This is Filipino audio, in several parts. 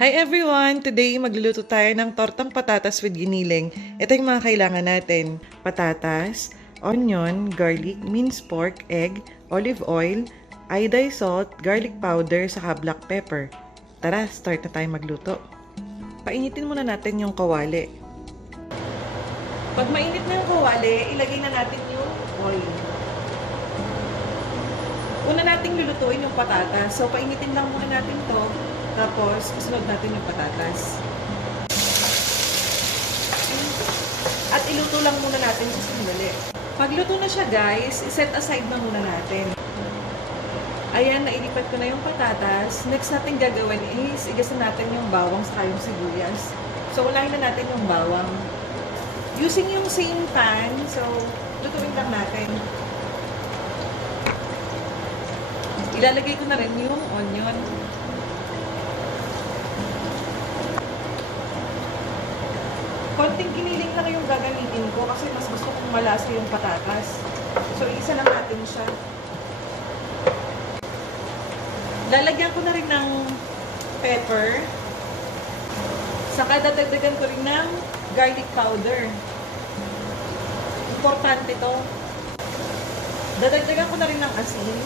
Hi everyone! Today, magluluto tayo ng tortang patatas with giniling. Ito yung mga kailangan natin. Patatas, onion, garlic, minced pork, egg, olive oil, iodized salt, garlic powder, saka black pepper. Tara, start na tayo magluto. Painitin muna natin yung kawali. Pag mainit na yung kawali, ilagay na natin yung oil. Una nating lulutuin yung patatas. So, painitin lang muna natin to. Tapos, isunod natin yung patatas. At iluto lang muna natin sa sandali. Pag luto na siya guys, iset aside na muna natin. Ayan, nailipat ko na yung patatas. Next natin gagawin is, igasan natin yung bawang sa yung sibuyas. So, unahin na natin yung bawang. Using yung same pan, so, lutuin lang natin. Ilalagay ko na rin yung onion. Konting giniling lang yung gagamitin ko kasi mas gusto kong malasa yung patatas. So, isa lang natin siya. Lalagyan ko na rin ng pepper. Saka dadagdagan ko rin ng garlic powder. Importante to. Dadagdagan ko na rin ng asin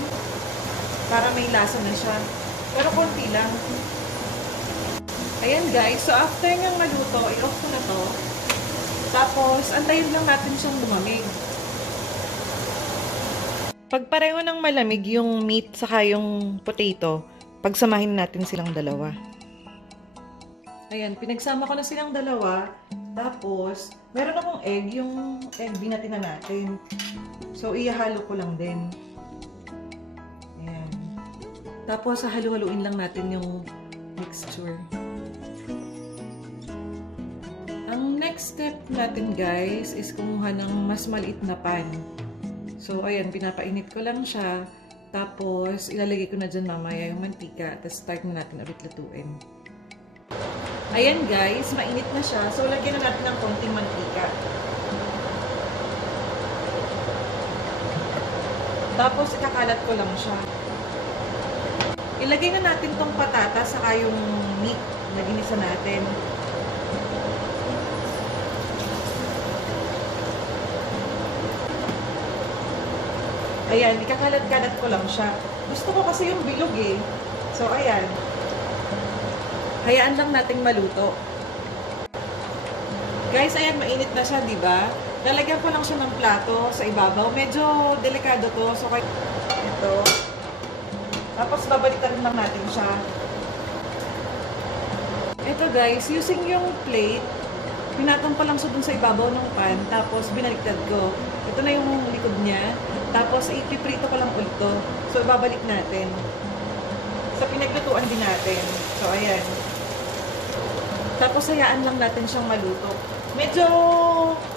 para may lasa na siya. Pero konti lang. Ayan guys, so after niyang maluto, i-off ko na to. Tapos, antayin lang natin siyang lumamig. Pag pareho ng malamig yung meat saka yung potato, pagsamahin natin silang dalawa. Ayan, pinagsama ko na silang dalawa. Tapos, meron akong egg, yung egg binatin na natin. So, ihahalo ko lang din. Ayan. Tapos, halu-haluin lang natin yung mixture. Ang next step natin guys is kumuha ng mas maliit na pan. So ayan, pinapainit ko lang siya. Tapos ilalagay ko na dyan mamaya yung mantika. Tapos start na natin ulit lutuin. Ayan guys, mainit na siya. So lagyan na natin ng konting mantika. Tapos ikakalat ko lang siya. Ilagay na natin tong patatas saka yung meat na ginisa natin. Ayan, ikakalat-kalat ko lang siya. Gusto ko kasi yung bilog eh. So, ayan. Hayaan lang nating maluto. Guys, ayan, mainit na siya, di ba? Lalagyan ko lang siya ng plato sa ibabaw. Medyo delikado to. So, ito. Tapos, babalikan lang natin siya. Ito guys, using yung plate, pinatong ko lang siya dun sa ibabaw ng pan. Tapos, binaliktad ko. Ito na yung likod niya. Tapos, ipiprito ko lang ulit to. So, ibabalik natin. Sa pinaglutuan din natin. So, ayan. Tapos, hayaan lang natin siyang maluto. Medyo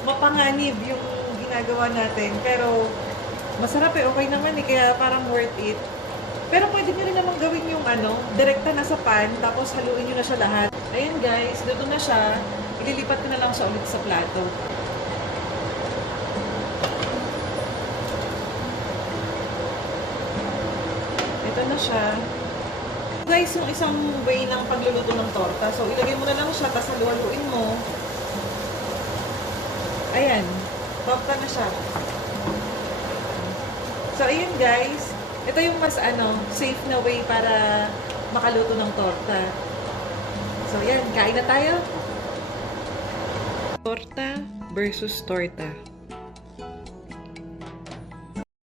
mapanganib yung ginagawa natin. Pero, masarap eh. Okay naman eh. Kaya parang worth it. Pero, pwede nyo rin naman gawin yung direkta na sa pan. Tapos, haluin nyo na siya lahat. Ayan guys, luto na siya. Ililipat ko na lang siya ulit sa plato. Ito na siya. Guys, yung isang way ng pagluluto ng torta. So, ilagay mo na lang siya, tapos haluin mo. Ayan. Torta na siya. So, ayan guys. Ito yung mas safe na way para makaluto ng torta. So, ayan. Kain na tayo. Torta versus torta.